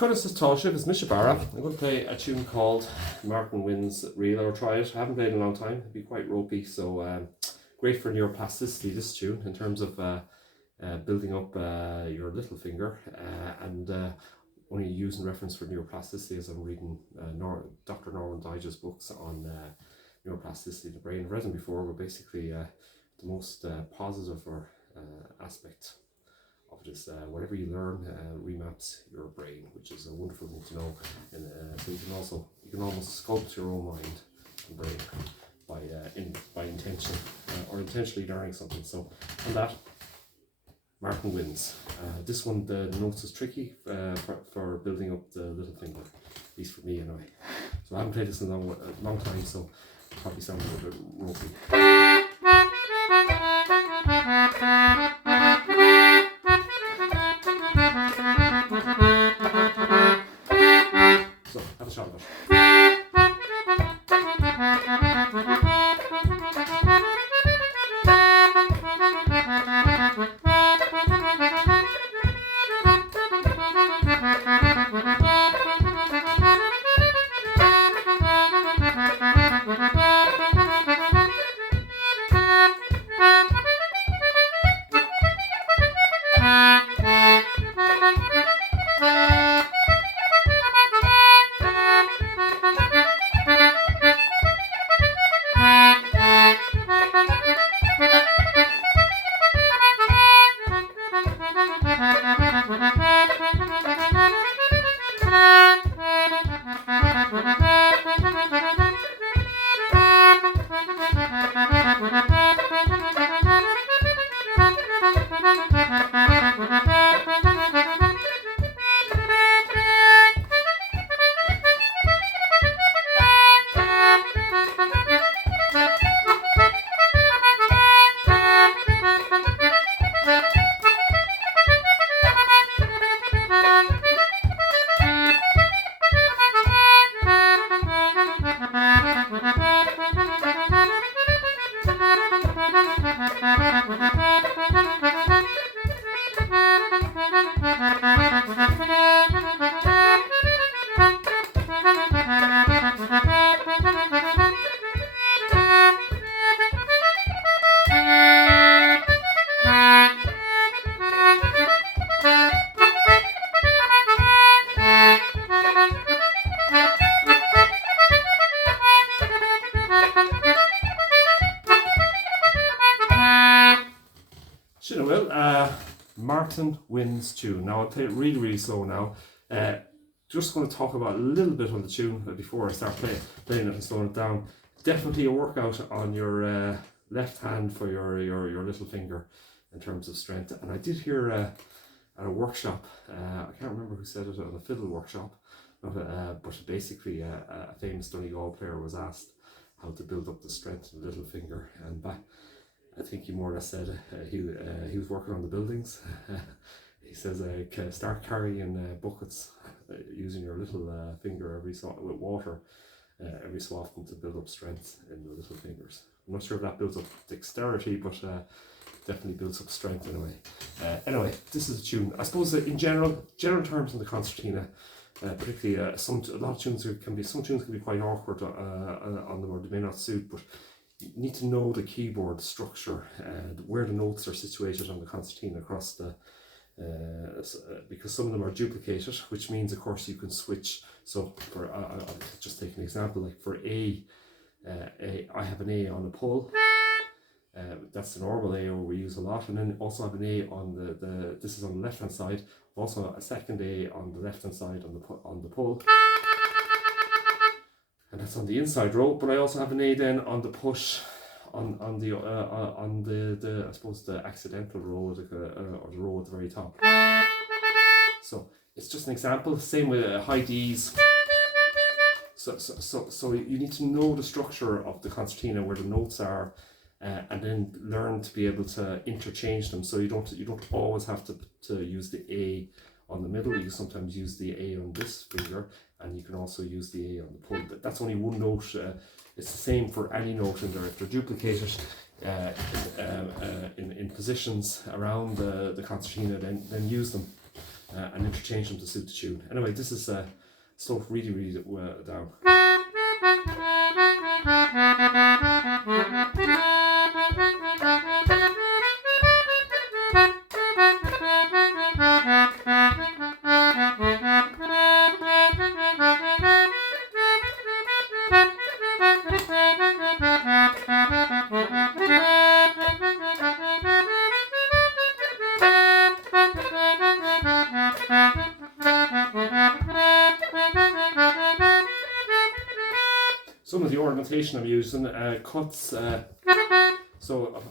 Curtis is Tallship, it's Misha Barra. I'm going to play a tune called Martin Wynnes Reel or Try It. I haven't played in a long time, it'd be quite ropey, so great for neuroplasticity, this tune, in terms of building up your little finger and only using reference for neuroplasticity as I'm reading Dr. Norman Dyge's books on neuroplasticity of the brain. I've read them before, but basically the most positive or aspect of it is whatever you learn remaps your brain, which is a wonderful thing to know. And so you can almost sculpt your own mind and brain by intention or intentionally learning something. So on that, Martin Wynnes. This one, the notes is tricky for building up the little finger, at least for me anyway. So I haven't played this in a long time, so it probably sounds a little bit ropey. So have a shot of it. Martin Wynnes tune. Now I'll play it really, really slow now. Just going to talk about a little bit on the tune before I start playing it and slowing it down. Definitely a workout on your left hand for your little finger in terms of strength. And I did hear at a workshop, I can't remember who said it, on a fiddle workshop, but basically a famous Donegal player was asked how to build up the strength of the little finger, and I think he more or less said he was working on the buildings. He says start carrying buckets using your little finger with water every so often to build up strength in the little fingers. I'm not sure if that builds up dexterity, but definitely builds up strength anyway. Anyway, this is a tune. I suppose that in general terms in the concertina, particularly a lot of tunes can be quite awkward on them, or they may not suit, but you need to know the keyboard structure and where the notes are situated on the concertina across the because some of them are duplicated, which means of course you can switch. So for I'll just take an example, like for A, I have an A on the pull. That's the normal A we use a lot, and then also have an A on the this is on the left hand side. Also a second A on the left hand side on the pull, and that's on the inside row. But I also have an A then on the push, on the I suppose the accidental row, or the row at the very top. So it's just an example. Same with high Ds. So you need to know the structure of the concertina, where the notes are, and then learn to be able to interchange them. So you don't always have to use the A on the middle. You sometimes use the A on this finger, and you can also use the A on the pull. That's only one note. It's the same for any note in there. If they're duplicated in positions around the concertina, then use them. and interchange them to suit the tune. Anyway, this is slow really, really down. Some of the ornamentation I'm using cuts, so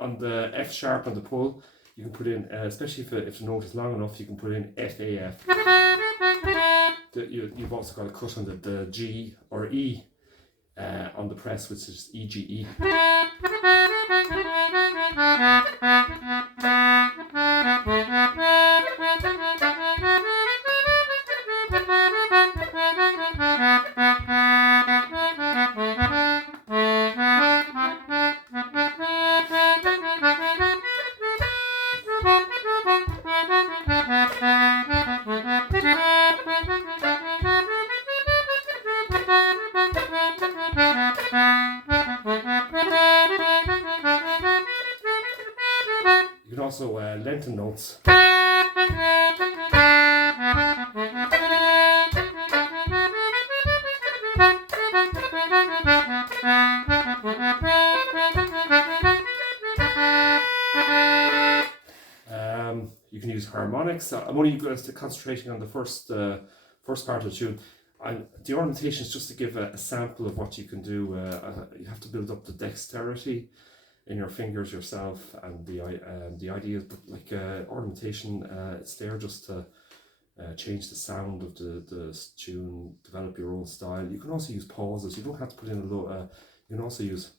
on the F sharp on the pull, you can put in, especially if the note is long enough, you can put in FAF. You've also got a cut on the G or E on the press, which is EGE. You can also lengthen notes. You can use harmonics. I'm only concentrating on the first part of the tune. And the ornamentation is just to give a sample of what you can do. You have to build up the dexterity in your fingers yourself, and the idea is like ornamentation. It's there just to change the sound of the tune, develop your own style. You can also use pauses. You don't have to put in a low. You can also use.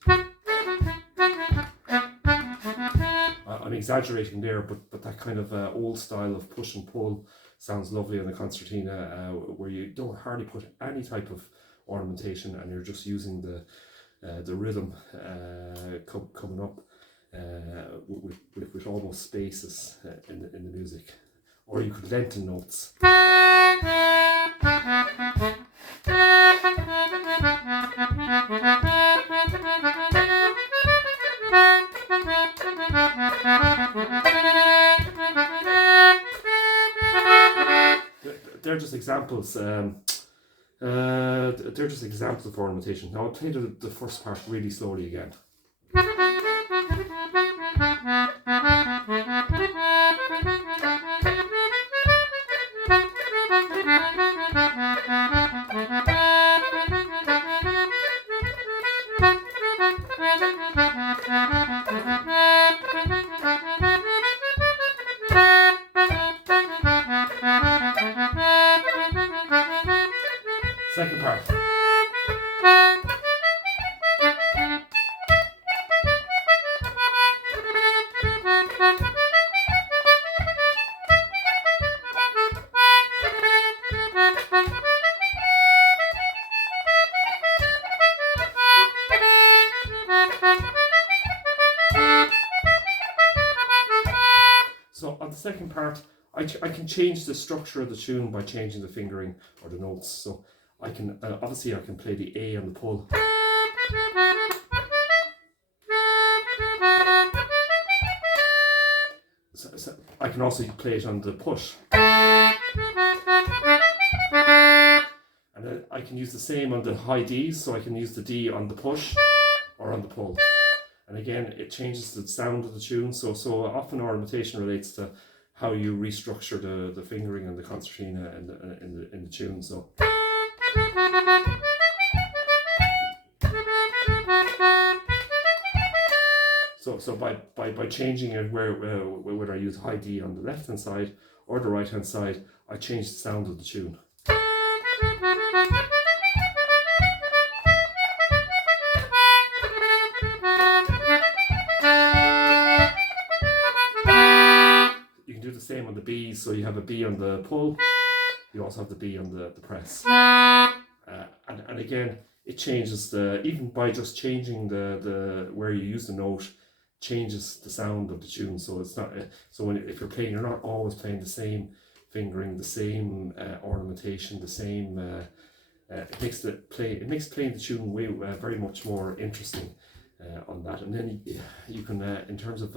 I'm exaggerating there, but that kind of old style of push and pull sounds lovely on the concertina, where you don't hardly put any type of ornamentation, and you're just using the rhythm coming up with almost spaces in the music. Or you could lengthen notes. They're just examples. They're just examples of ornamentation. Now I'll play the first part really slowly again. Second part. So on the second part, I can change the structure of the tune by changing the fingering or the notes. So I can obviously I can play the A on the pull. So I can also play it on the push. And then I can use the same on the high Ds, so I can use the D on the push or on the pull. And again, it changes the sound of the tune. So often ornamentation relates to how you restructure the fingering and the concertina in the tune. So by changing it, whether I use high D on the left hand side or the right hand side, I change the sound of the tune. You can do the same on the B's, so you have a B on the pull, you also have the B on the press. And again, it changes even by just changing the where you use the note, changes the sound of the tune. So it's not if you're playing, you're not always playing the same fingering, the same ornamentation, the same. It makes playing the tune very much more interesting on that. And then you can, in terms of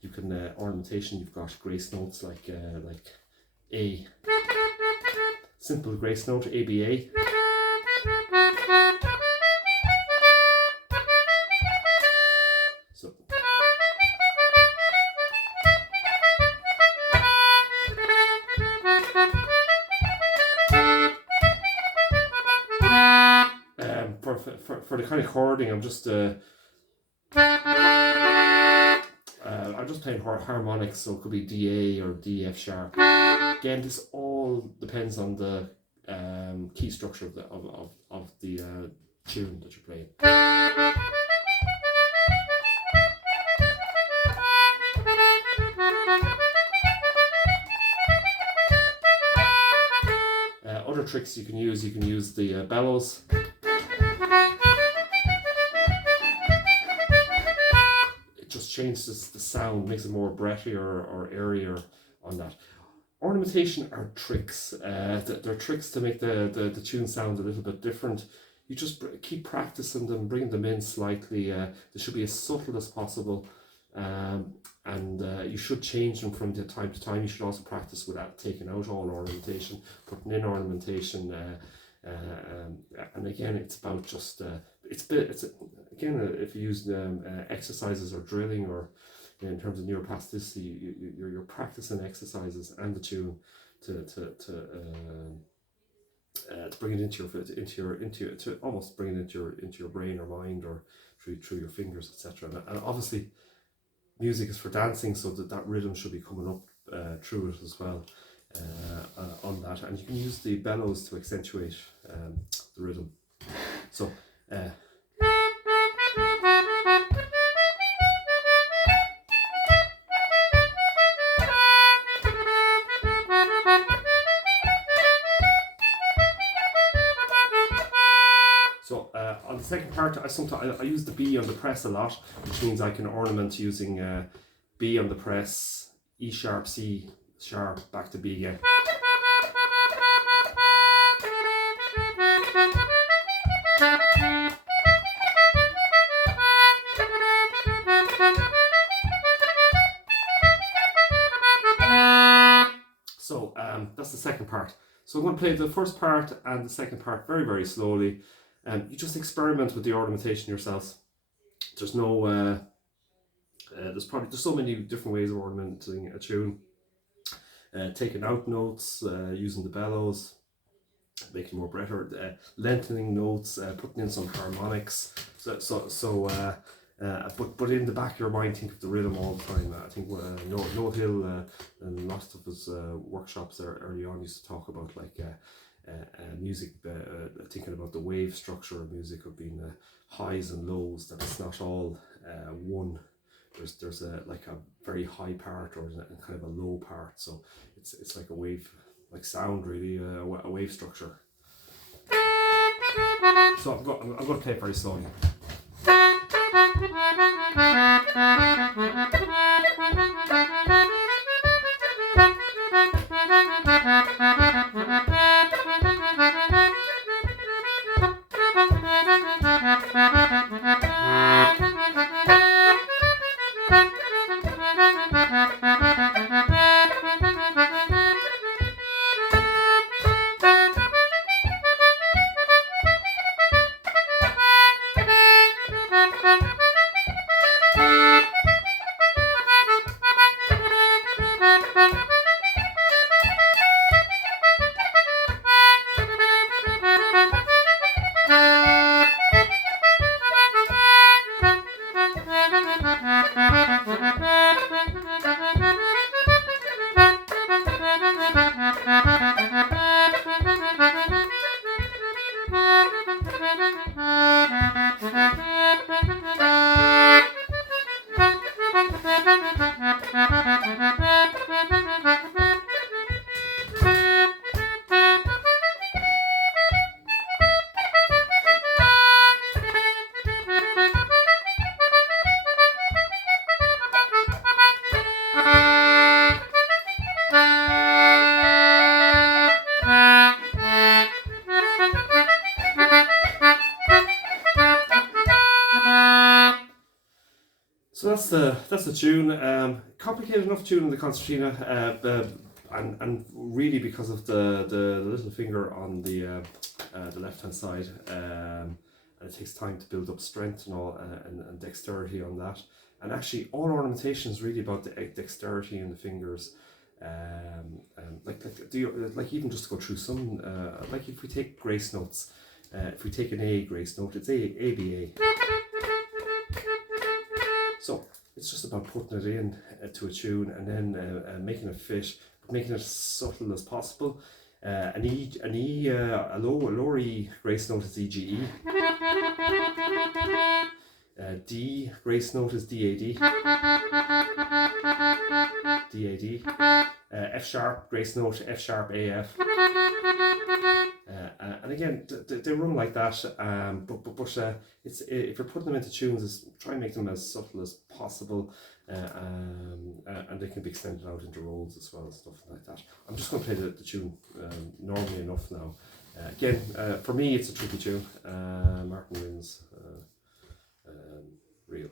you can ornamentation, you've got grace notes like A, simple grace note, ABA. So for the kind of chording, I'm just playing harmonics, so it could be D A or D F sharp. Again, this all depends on the key structure of the tune that you're playing. Other tricks you can use the bellows. It just changes the sound, makes it more breathier or airier on that. Ornamentation are tricks. They're tricks to make the tune sound a little bit different. You just keep practicing them, bring them in slightly. They should be as subtle as possible. And you should change them from time to time. You should also practice without taking out all ornamentation, putting in ornamentation, and again, it's about just if you use exercises or drilling, or in terms of neuroplasticity, you're practicing exercises and the tune to bring it to almost bring it into your brain or mind, or through your fingers, etc. And obviously, music is for dancing, so that rhythm should be coming up through it as well on that. And you can use the bellows to accentuate the rhythm. So on the second part, I use the B on the press a lot, which means I can ornament using B on the press, E sharp, C sharp, back to B again. So that's the second part. So I'm going to play the first part and the second part very, very slowly. You just experiment with the ornamentation yourselves. There's no, there's so many different ways of ornamenting a tune. Taking out notes, using the bellows, making more breathier, lengthening notes, putting in some harmonics. But in the back of your mind, think of the rhythm all the time. I think Noel Hill and lots of his workshops early on used to talk about music, thinking about the wave structure of music, of being highs and lows, that it's not all one. There's a very high part or kind of a low part, so it's like a wave, like sound really, a wave structure. So I'm going to play it very slowly. that's the tune. Complicated enough tune in the concertina, and really because of the little finger on the left hand side, and it takes time to build up strength and all, and dexterity on that. And actually, all ornamentation is really about the dexterity in the fingers. Like even just to go through some, like if we take grace notes, if we take an A grace note, it's A B A. So it's just about putting it in to a tune and then making it fit, making it as subtle as possible. A lower E grace note is E G E. D grace note is D A D. D A D. F sharp grace note F sharp A F. And again, they run like that. But it's if you're putting them into tunes, try and make them as subtle as possible. And they can be extended out into rolls as well, and stuff like that. I'm just going to play the tune normally enough now. Again, for me, it's a tricky tune. Martin Wynnes, real.